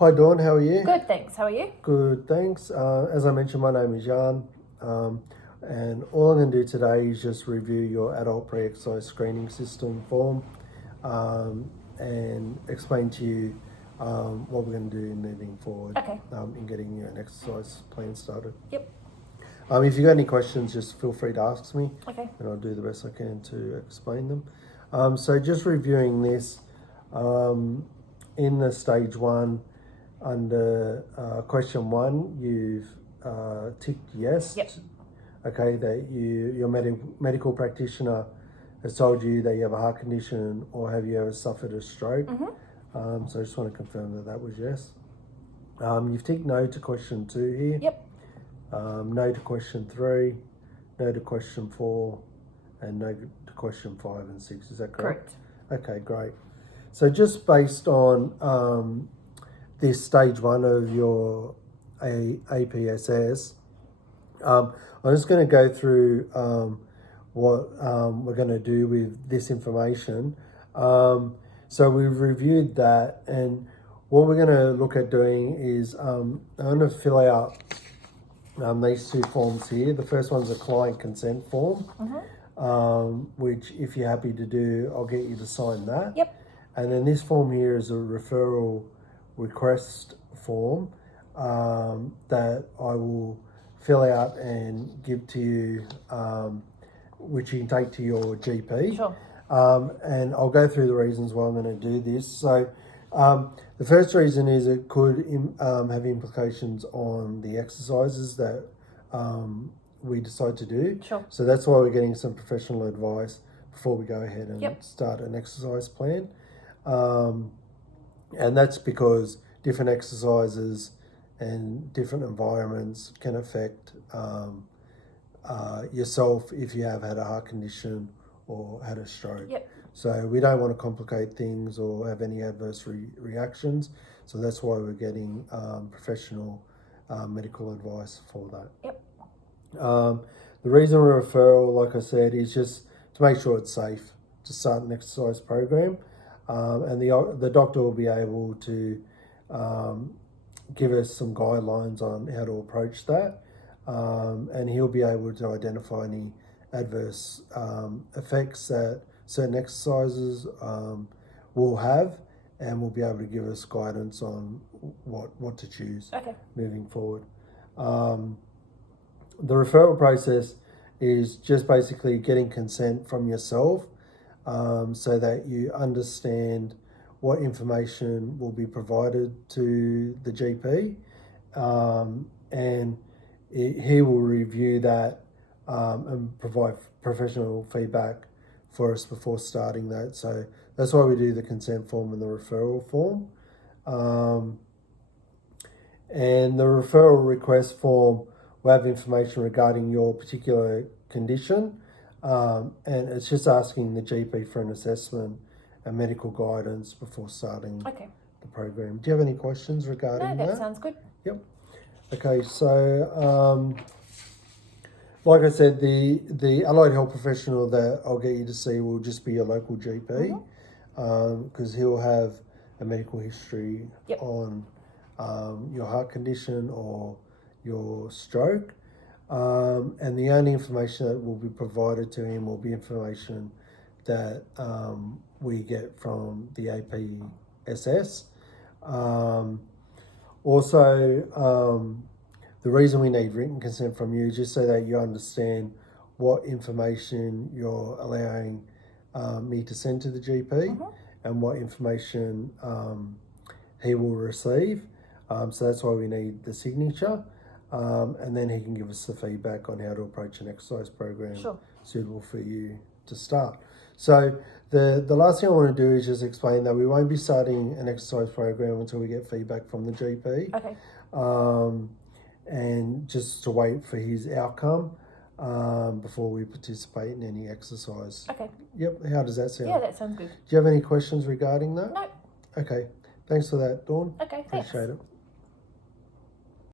Hi Dawn, how are you? Good, thanks. How are you? Good, thanks. As I mentioned, my name is Jan, and all I'm going to do today is just review your adult pre-exercise screening system form and explain to you what we're going to do moving forward Okay. in getting you an exercise plan started. Yep. If you've got any questions, just feel free to ask me, Okay. and I'll do the best I can to explain them. So just reviewing this, in the stage one, under question one, you've ticked yes. Yep. Okay, that your medical practitioner has told you that you have a heart condition, or have you ever suffered a stroke? Mm-hmm. So I just want to confirm that was yes. You've ticked no to question 2 here. Yep. No to question 3, no to question 4, and no to question 5 and 6. Is that correct? Correct. Okay, great. So just based on this stage one of your APSS, I'm just going to go through what we're going to do with this information. So we've reviewed that, and what we're going to look at doing is I'm going to fill out these two forms here. The first one's a client consent form, which if you're happy to do, I'll get you to sign that. Yep. And then this form here is a referral request form that I will fill out and give to you, which you can take to your GP. Sure. And I'll go through the reasons why I'm going to do this. So the first reason is it could have implications on the exercises that we decide to do. Sure. So that's why we're getting some professional advice before we go ahead and Yep. start an exercise plan. And that's because different exercises and different environments can affect yourself if you have had a heart condition or had a stroke. Yep. So we don't want to complicate things or have any adverse reactions. So that's why we're getting professional medical advice for that. Yep. The reason we're referral, like I said, is just to make sure it's safe to start an exercise program. And the doctor will be able to give us some guidelines on how to approach that. And he'll be able to identify any adverse effects that certain exercises will have, and will be able to give us guidance on what to choose moving forward. The referral process is just basically getting consent from yourself, so that you understand what information will be provided to the GP, and he will review that and provide professional feedback for us before starting that. So that's why we do the consent form and the referral form. And the referral request form will have information regarding your particular condition. And it's just asking the GP for an assessment and medical guidance before starting the program. Do you have any questions regarding that? No, that sounds good. Yep. Okay, so like I said, the allied health professional that I'll get you to see will just be your local GP, because he'll have a medical history on your heart condition or your stroke. And the only information that will be provided to him will be information that we get from the APSS. Also, the reason we need written consent from you is just so that you understand what information you're allowing me to send to the GP, and what information he will receive. So that's why we need the signature. And then he can give us the feedback on how to approach an exercise program suitable for you to start. So the last thing I want to do is just explain that we won't be starting an exercise program until we get feedback from the GP. Okay. And just to wait for his outcome before we participate in any exercise. Okay. Yep. How does that sound? Yeah, that sounds good. Do you have any questions regarding that? No. Okay. Thanks for that, Dawn. Okay, thanks. Appreciate it.